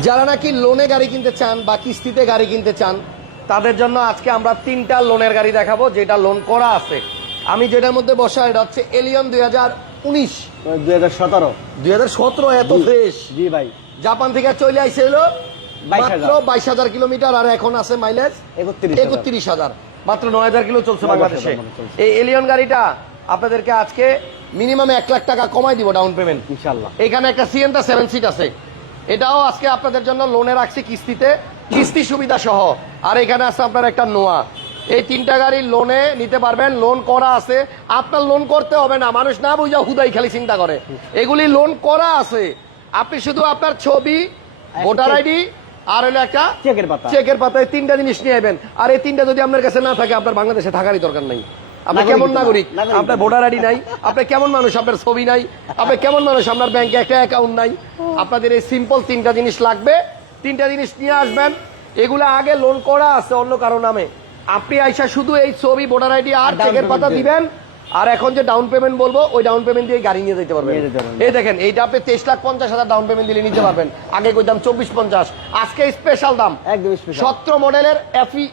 যারা নাকি লোনে গাড়ি কিনতে চান বা কিস্তিতে গাড়ি কিনতে চান তাদের জন্য আজকে আমরা তিনটা লোনের গাড়ি দেখাবো যেটা লোন করা আছে। আমি যেটার মধ্যে বসা এটা হচ্ছে এলিয়ন দুই হাজার উনিশ। দুই হাজার সতেরো। দুই হাজার সতেরো এত ফ্রেশ জি ভাই। জাপান থেকে চলে 22,000 মাত্র বাইশ হাজার কিলোমিটার আর এখন আছে মাইলেজ একত্রিশ হাজার। মাত্র নয় হাজার কিলো চলছে বাংলাদেশে। এই এলিয়ন গাড়িটা আপনাদেরকে আজকে মিনিমাম এক লাখ টাকা কমাই দিব ডাউন পেমেন্ট ইনশাল্লাহ এখানে একটা সিএনটা সেভেন সিট আছে। এটাও আজকে আপনাদের জন্য লোনে রাখছি কিস্তিতে। কিস্তি সুবিধা সহ। আর এখানে আছে আপনার একটা নোয়া। এই তিনটা গাড়ি লোনে নিতে পারবেন। লোন করা আছে। আপনার লোন করতে হবে না। মানুষ না বুঝা হুদাই খালি চিন্তা করে। এগুলি লোন করা আছে। আপনি শুধু আপনার ছবি ভোটার আইডি আর হলো একটা চেকের পাতা। চেকের পাতা। এই তিনটা জিনিস নিয়ে যাবেন আর এই তিনটা যদি আপনার কাছে না থাকে আপনার বাংলাদেশে থাকারই দরকার নাই। আপনি কেমন নাগরিক? আপনার ভোটার আইডি নাই আপনি কেমন মানুষ? আপনার ছবি নাই আপনি কেমন মানুষ? আপনার ব্যাংকে একটা অ্যাকাউন্ট নাই। আপনাদের এই সিম্পল তিনটা জিনিস লাগবে। তিনটা জিনিস নিয়ে আসবেন। এগুলো আগে লোন করা আছে অন্য কারও নামে। আপনি আইসা শুধু এই ছবি ভোটার আইডি আর চেকের পাতা দিবেন। আর এখন যে ডাউন পেমেন্ট বলব ওই ডাউন পেমেন্ট দিয়ে গাড়ি নিয়ে যেতে পারবেন। এই দেখেন এইটা আপনি তেইশ লাখ পঞ্চাশ হাজার ডাউন পেমেন্ট দিলে নিতে পারবেন। আগে কই দাম চব্বিশ পঞ্চাশ। আজকে স্পেশাল দাম। একদম সতেরো মডেলের এফি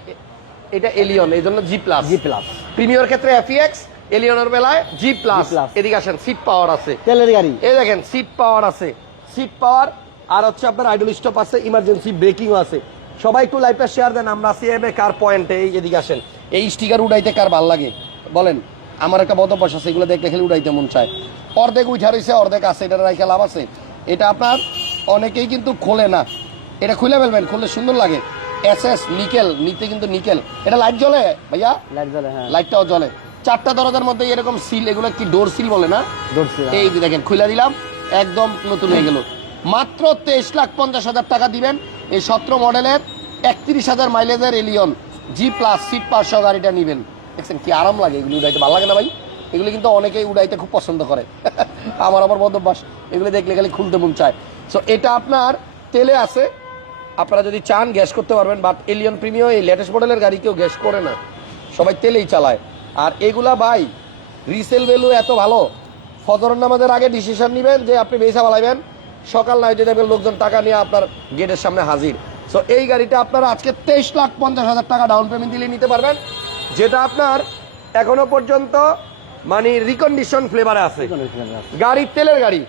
এটা এলিয়ন এই জন্য G plus G plus premier ক্ষেত্রে এফিএক্স এলিয়নের বেলায় জি প্লাস। এদিকে আসেন সিট পাওয়ার আছে। তেলের গাড়ি। এই দেখেন সিট পাওয়ার আছে। সিট পাওয়ার আর হচ্ছে আপনার আইডল স্টপ আছে ইমার্জেন্সি ব্রেকিংও আছে। সবাই একটু লাইফটা শেয়ার দেন আমরা সিএমএ কার পয়েন্টে এই এদিকে আসেন। এই স্টিকার উড়াইতে কার ভালো লাগে? বলেন আমার একটা বদ অভ্যাস আছে এগুলো দেখলে খেলে উড়াইতে মন চায়। অর্ধেক উঠা রয়েছে অর্ধেক আছে এটা রাইখে লাভ আছে। এটা আপনার অনেকেই কিন্তু খোলে না। এটা খুলে ফেলবেন খুললে সুন্দর লাগে। এস এস নিকেল নিতে কিন্তু নিকেল। এটা লাইট জ্বলে ভাইয়া? লাইট জ্বলে হ্যাঁ। লাইটটাও জ্বলে। চারটা দরজার মধ্যে এরকম সিল এগুলো কি ডোর সিল বলে না? ধরছি এই যে দেখেন খুলে দিলাম একদম নতুন হয়ে গেল। মাত্র তেইশ লাখ পঞ্চাশ হাজার টাকা দিবেন এই সতেরো মডেলের একত্রিশ হাজার মাইলেজের এলিয়ন জি প্লাস সিট পাঁচশো গাড়িটা নিবেন। দেখছেন কি আরাম লাগে এগুলি উড়াইতে ভালো লাগে না ভাই? এগুলি কিন্তু অনেকেই উড়াইতে খুব পছন্দ করে। আমার আবার বদ অভ্যাস এগুলি দেখলে খালি খুলতে মন চায়। সো এটা আপনার তেলে আছে আপনারা যদি চান গ্যাস করতে পারবেন বাট এলিয়ন প্রিমিও এই লেটেস্ট মডেলের গাড়ি কেউ গ্যাস করে না। সবাই তেলেই চালায়। আর এগুলা ভাই রিসেল ভ্যালু এত ভালো। ফজর নামাজের আগে ডিসিশন নেবেন যে আপনি বেসা বালাইবেন সকাল নাইটে দেখবেন লোকজন টাকা নিয়ে আপনার গেটের সামনে হাজির। সো এই গাড়িটা আপনারা আজকে তেইশ লাখ পঞ্চাশ হাজার টাকা ডাউন পেমেন্ট দিলে নিতে পারবেন। যেটা আপনার এখনও পর্যন্ত মানে রিকন্ডিশন ফ্লেভারে আছে। গাড়ির তেলের গাড়ি।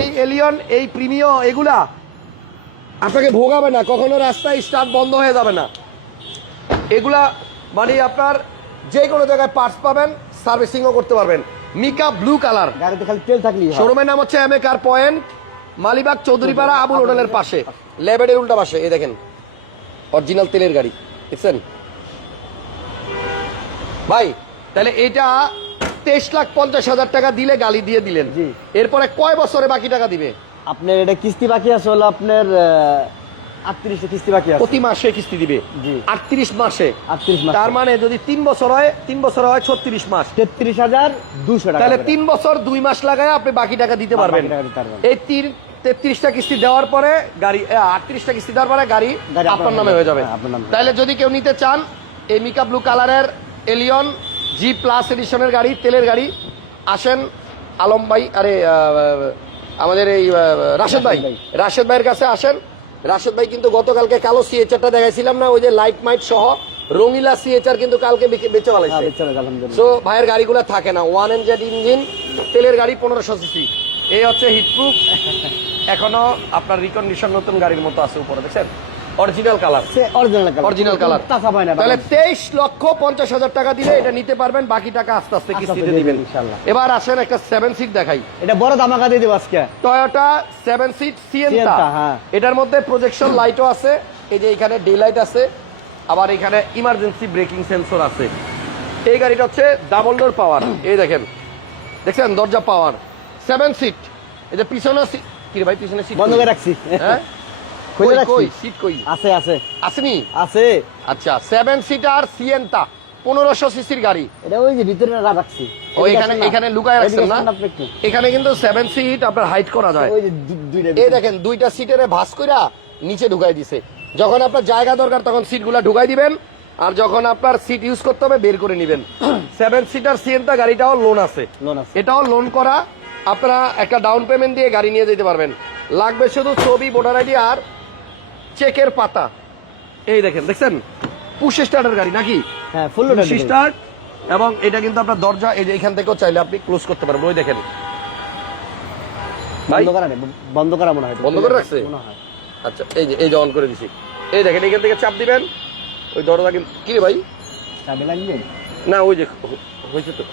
এই এলিয়ন এই প্রিমিয় এগুলা আপনাকে ভোগাবে না কখনো রাস্তায় স্টার্ট বন্ধ হয়ে যাবে না। এগুলা মানে আপনার যে কোনো জায়গায় পার্টস পাবেন সার্ভিসিংও করতে পারবেন। মিকা ব্লু কালার গাড়িতে খালি তেল থাকলেই হয়। শোরুমের নাম হচ্ছে M A car point Malibagh Chowdhurypara Abul হোটেলের পাশে। লেবেডের উল্টা পাশে এই দেখেন। অরিজিনাল তেলের গাড়ি দেখছেন? ভাই তাহলে এটা তেইশ লাখ পঞ্চাশ হাজার টাকা দিলে গালি দিয়ে দিলেন। এরপরে কয় বছরে বাকি টাকা দিবে? আপনার এটা কিস্তি বাকি আছে হলো আপনার আটত্রিশটা কিস্তি বাকি আছে। প্রতি মাসে কিস্তি দিবে? জি। আটত্রিশ মাসে? আটত্রিশ মাস। তার মানে যদি তিন বছর হয় তিন বছর হয় ছত্রিশ মাস। তেত্রিশ হাজার দুশো টাকা তাহলে তিন বছর দুই মাস লাগায় আপনি বাকি টাকা দিতে পারবেন। এই তিন তেত্রিশটা কিস্তি দেওয়ার পরে গাড়ি আটত্রিশটা কিস্তি দেওয়ার পরে গাড়ি আপনার নামে হয়ে যাবে। হ্যাঁ। তাহলে যদি কেউ নিতে চান এই মিকা ব্লু কালারের এলিয়ন জি প্লাস এডিশনের গাড়ি তেলের গাড়ি আসেন আলম ভাই আরে আমাদের এই রাশেদ ভাই। রাশেদ ভাইয়ের কাছে আসেন। রাশেদ ভাই কিন্তু গতকালকে কালো সিএচআরটা দেখাইছিলাম না ওই যে লাইট মাইট সহ রঙিলা সিএচআর কিন্তু কালকে বেঁচে তো ফেলাইছে আলহামদুলিল্লাহ। সো ভাইয়ের গাড়িগুলো থাকে না। ওয়ান এন জেড ইঞ্জিন তেলের গাড়ি পনেরোশো সিসি এই হচ্ছে হিটপ্রুফ এখনও আপনার রিকন্ডিশন নতুন গাড়ির মতো আছে উপরে দেখছেন? Original colour original colour। Original colour টাকা পায় না তাহলে তেইশ লক্ষ পঞ্চাশ হাজার টাকা দিলে এটা নিতে পারবেন বাকি টাকা আস্তে আস্তে কিস্তিতে দিবেন। ইনশাআল্লাহ। এবার আসেন একটা সেভেন সিট দেখাই। এটা বড় ধামাকা দিয়ে দেবো আজকে। Toyota seven seat Sienta Sienta, হ্যাঁ। এটার মধ্যে প্রজেকশন লাইটও আছে এই যে এখানে ডে লাইট আছে আবার এখানে ইমার্জেন্সি ব্রেকিং সেন্সর আছে। এই গাড়িটা হচ্ছে ডাবল ডোর পাওয়ার এই দেখেন দেখছেন? দরজা পাওয়ার সেভেন সিট এই যে পিছনে সিট কি ভাই পিছনে সিট বন্ধ করে রাখছি। হ্যাঁ? কই। কই সিট কই? আছে আছে। আসেনি? আছে। আচ্ছা সেভেন সিটার সিয়েন্তা সিসির গাড়ি। এটা ওই যে ভিতরে রাখছি। ও এখানে এখানে লুকায় রাখছেন না? এখানে কিন্তু সেভেন সিট আপনার করা যায়। ওই যে দুইটা এই দেখেন দুইটা সিটের কইরা নিচে ঢুকাই দিছে। যখন আপনার জায়গা দরকার তখন সিটগুলা ঢুকাই দিবেন। আর যখন আপনার সিট ইউজ করতে হবে বের করে নেবেন। সেভেন সিটার সিএনটা গাড়িটাও লোন আছে। এটাও লোন করা আপনারা একটা ডাউন পেমেন্ট দিয়ে গাড়ি নিয়ে যেতে পারবেন। লাগবে শুধু ছবি ভোটার আইডি আর চেকের পাতা। এই দেখেন দেখছেন? পুশ স্টার্টের গাড়ি নাকি? হ্যাঁ ফুল পুশ স্টার্ট এবং এটা কিন্তু আপনার দরজা এই যে এখান থেকেও চাইলে আপনি ক্লোজ করতে পারবেন ওই দেখেন। বন্ধ করা নেই বন্ধ করা মনে হয় বন্ধ করে রাখছে? মনে হয়। আচ্ছা এই যে এই যে অন করে দিছি। এই দেখেন এখান থেকে চাপ দিবেন। ওই দরজা কিন্তু কি রে ভাই? চাবি লাগবে? না ওই যে হয়েছে তো।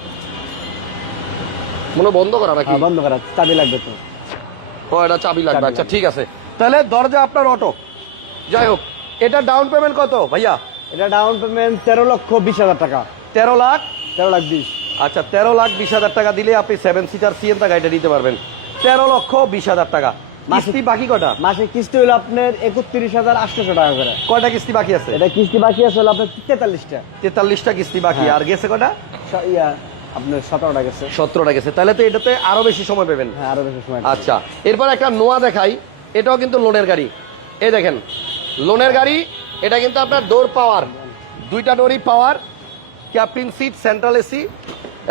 মনে বন্ধ করা নাকি? হ্যাঁ বন্ধ করা চাবি লাগবে তো। ও এটা চাবি লাগবে। আচ্ছা ঠিক আছে। তাহলে দরজা আপনার অটো যাই হোক এটা ডাউন পেমেন্ট কত ভাইয়া? এটা ডাউন পেমেন্ট তেরো লক্ষ বিশ হাজার টাকা। তেরো লাখ? তেরো লাখ বিশ। আচ্ছা তেরো লাখ বিশ হাজার টাকা দিলে আপনি সেভেন সিটার সিএন সিএনটা গাড়িটা নিতে পারবেন। তেরো লক্ষ বিশ হাজার টাকা। কিস্তি বাকি কটা? মাসে কিস্তি হলো আপনার একত্রিশ হাজার আটশোশো টাকা করে। কয়টা কিস্তি বাকি আছে? এটা কিস্তি বাকি আছে হলো আপনার তেতাল্লিশটা। তেতাল্লিশটা কিস্তি বাকি। হ্যাঁ। আর গেছে কটা? ইয়া আপনার সতেরোটা গেছে। সতেরোটা গেছে। তাহলে তো এটাতে আরও বেশি সময় পাবেন। হ্যাঁ আরও বেশি সময় আচ্ছা এরপর একটা নোয়া দেখাই। এটাও কিন্তু লোনের গাড়ি। এই দেখেন লোনের গাড়ি এটা কিন্তু আপনার ডোর পাওয়ার দুইটা ডোরই power captain seat central AC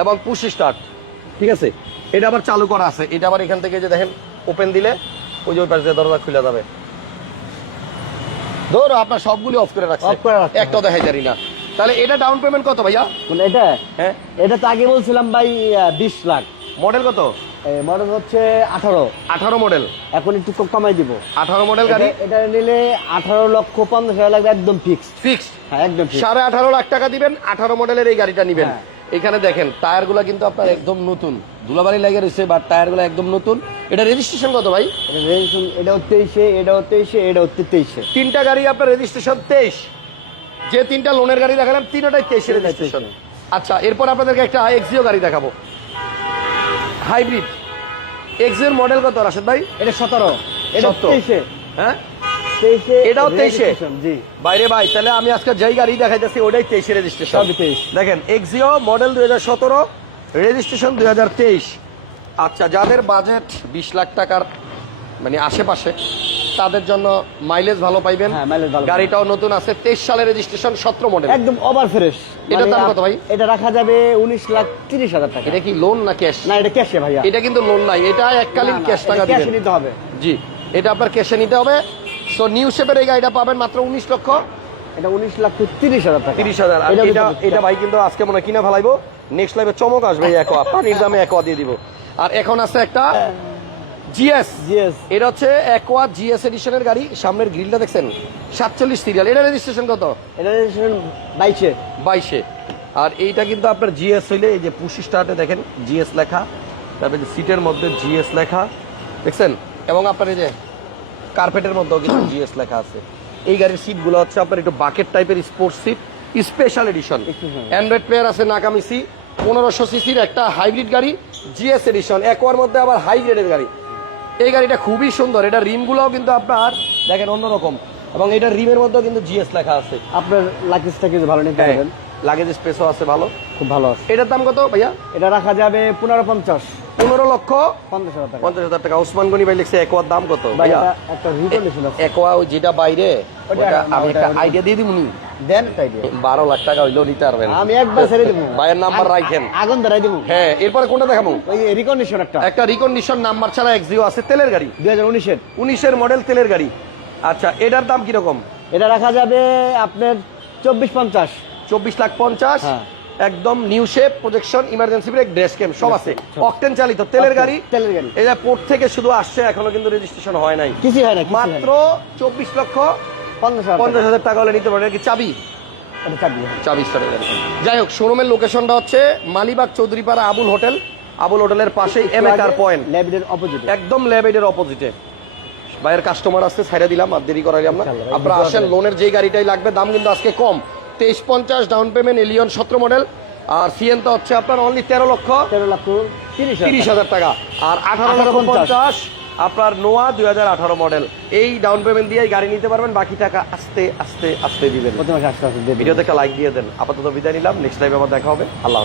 এবং পুশ স্টার্ট ঠিক আছে? এটা আবার চালু করা আছে। এটা আবার এখান থেকে যে দেখেন ওপেন দিলে ওই যে ওই পাশে দিয়ে দরজা খুলে যাবে। ধরো আপনার সবগুলি অফ করে রাখছে। অফ করে রাখছে, একটাও দেখাই জানি না। তাহলে এটা ডাউন পেমেন্ট কত ভাইয়া? মানে এটা? হ্যাঁ। এটা তো আগে বলছিলাম ভাই বিশ লাখ। মডেল কত? মডেল হচ্ছে আঠারো। আঠারো মডেল এখন একটু কম কমাই দিব। আঠারো মডেল গাড়ি? এটা- এটা নিলে আঠারো লক্ষ পঞ্চাশ হাজার লাগবে একদম ফিক্সড ফিক্সড হ্যাঁ একদম সাড়ে আঠারো লাখ টাকা দিবেন আঠারো মডেলের এই গাড়িটা নিবেন। হ্যাঁ। এখানে দেখেন টায়ারগুলা কিন্তু আপনার একদম নতুন। ধুলাবাড়ি লাগে রয়েছে বা টায়ারগুলো একদম নতুন। এটা রেজিস্ট্রেশন কত ভাই? এটা রেজিস্ট্রেশন এটাও তেইশে এটাও তেইশে এটাও তেইশে। তিনটা গাড়ি আপনার রেজিস্ট্রেশন তেইশ। যে তিনটা লোনের গাড়ি দেখালাম তিনটাই তেইশে। রেজিস্ট্রেশন আচ্ছা এরপর আপনাদেরকে একটা এক্সিও গাড়ি দেখাবো। হাইব্রিড। এক্সের মডেল কত রাশেদ ভাই? এটা সতেরো। এটা 17 তেইশে। হ্যাঁ? তেইশে এটাও তেইশে? জি। বাইরে ভাই তাহলে আমি আজকে যেই গাড়ি দেখাইতেছি ওটাই তেইশে রেজিস্ট্রেশন 23 দেখেন এক্সিও মডেল দুই হাজার সতেরো রেজিস্ট্রেশন দুই হাজার তেইশ। আচ্ছা যাদের বাজেট বিশ লাখ টাকার মানে আশেপাশে তাদের জন্য মাইলেজ ভালো পাইবেন। হ্যাঁ, ভালো গাড়িটাও নতুন আছে তেইশ সালের রেজিস্ট্রেশন সতেরো মডেল একদম ওভার ফ্রেশ এটার দাম কত ভাই? এটা রাখা যাবে উনিশ লাখ তিরিশ হাজার টাকা। এটা কি লোন না ক্যাশ না এটা ক্যাশে ভাইয়া। এটা কিন্তু লোন নাই এটা এককালীন ক্যাশ টাকা ক্যাশে নিতে হবে। জি এটা আপনার ক্যাশে নিতে হবে। সো নিউ শেপের এই গাড়িটা পাবেন মাত্র উনিশ লক্ষ। এটা উনিশ লাখ তিরিশ হাজার টাকা। তিরিশ হাজার এটা এটা ভাই কিন্তু আজকে মনে হয় কিনা ফেলাইবো। নেক্সট লাইভে চমক আসবে একোয়া পানির দামে একোয়া দিয়ে দিব। আর এখন আছে একটা জিএস। জিএস। এটা হচ্ছে একোয়া জিএস এডিশনের গাড়ি। সামনের গ্রিলটা দেখছেন? সাতচল্লিশ সিরিয়াল এটা রেজিস্ট্রেশন কত? এটা রেজিস্ট্রেশন বাইশে। বাইশে। আর এইটা কিন্তু আপনার জিএস হইলে এই যে পুশি স্টার্টে দেখেন জিএস লেখা। তারপরে যে সিটের মধ্যে জিএস লেখা। দেখছেন? এবং আপনার এই যে কার্পেটের মধ্যেও কিন্তু জিএস লেখা আছে। এই গাড়ির সিটগুলো হচ্ছে আপনার একটু বাকেট টাইপের sports seat special edition android player আছে নাকামিসি পনেরোশো সিসির একটা হাইব্রিড গাড়ি জিএস এডিশন একোয়ার মধ্যে আবার হাই গ্রেডের গাড়ি। এই গাড়িটা খুবই সুন্দর। এটা রিমগুলোও কিন্তু আপনার দেখেন অন্যরকম। এবং এটা রিমের মধ্যেও কিন্তু জিএস লেখা আছে। আপনার লাগেজটা কিছু ভালো নিতে পারবেন? লাগেজ স্পেসও আছে ভালো। খুব ভালো আছে। এটার দাম কত ভাইয়া? এটা রাখা যাবে পনেরো পঞ্চাশ। পনেরো লক্ষ পঞ্চাশ হাজার টাকা। পঞ্চাশ হাজার টাকা। ওসমান গনি ভাই লিখছে একোয়ার দাম কত? ভাইয়া একটা রিকন্ডিশন একোয়া যেটা বাইরে আমি একটা আইডিয়া দিয়ে দিবনি দেন তাই দিয়ে বারো লাখ টাকা হইলেও নিতে পারবেন আমি একবার ছেড়ে দেবো। ভাইয়ের নাম্বার রাখেন আগুন ধরাই দেবো। হ্যাঁ এরপরে কোনটা দেখাবো? ওই রিকন্ডিশন একটা। একটা রিকন্ডিশন নাম্বার ছাড়া এক্সিও আছে তেলের গাড়ি। দুই হাজার উনিশের। উনিশের মডেল তেলের গাড়ি। আচ্ছা এটার দাম কীরকম? এটা রাখা যাবে আপনার চব্বিশ পঞ্চাশ। চব্বিশ লাখ পঞ্চাশ। হ্যাঁ। একদম new shape projection emergency brake dash cam সব আছে। অকটেন চালিত তেলের গাড়ি। তেলের গাড়ি। যে পোর্ট থেকে শুধু আসছে এখনও কিন্তু রেজিস্ট্রেশন হয় নাই। হয় না হয় না। মাত্র চব্বিশ লক্ষ পঞ্চাশ হাজার টাকা। হলে নিতে পারবেন। কি চাবি? চাবি চাবি স্টারের গাড়ি। যাই হোক শোরুমের লোকেশনটা হচ্ছে মালিবাগ চৌধুরীপাড়া আবুল হোটেল। আবুল হোটেলের পাশেই এম এ কার পয়েন্ট ল্যাবিডের অপোজিট একদম ল্যাবেডের অপোজিটে ভাইয়ের কাস্টমার আসছে ছাইড়া দিলাম আর দেরি ইনশাআল্লাহ, ভাই, আপনারা আসেন লোনের যেই গাড়িটাই লাগবে দাম কিন্তু আজকে কম। তেইশ পঞ্চাশ ডাউন পেমেন্ট এলিয়ন সতেরো মডেল আর সিএনটা হচ্ছে আপনার অনলি তেরো লক্ষ তেরো লক্ষ তিরিশ হাজার টাকা। আর আঠারো লক্ষ পঞ্চাশ। আপনার নোয়া দুই হাজার আঠারো মডেল এই ডাউন পেমেন্ট দিয়ে গাড়ি নিতে পারবেন বাকি টাকা আস্তে আস্তে আস্তে দিবেন। ভিডিও দেখে লাইক দিয়ে দেন। আপাতত বিদায় নিলাম। নেক্সট টাইম আবার দেখা হবে। আল্লাহ।